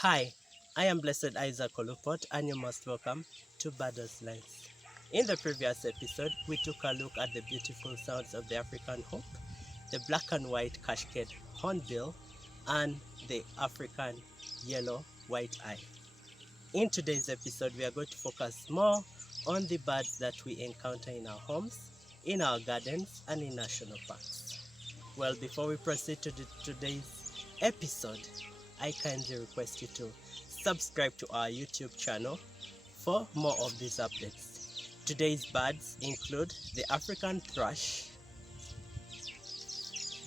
Hi, I am Blessed Isaac Olupot and you're most welcome to Bado's Lens. In the previous episode, we took a look at the beautiful sounds of the African hoop, the black and white cascade hornbill, and the African yellow white eye. In today's episode, we are going to focus more on the birds that we encounter in our homes, in our gardens, and in national parks. Well, before we proceed to today's episode, I kindly request you to subscribe to our YouTube channel for more of these updates. Today's birds include the African thrush,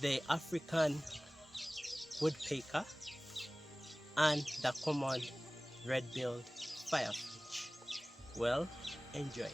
the African woodpecker, and the common red-billed firefinch. Well, enjoy.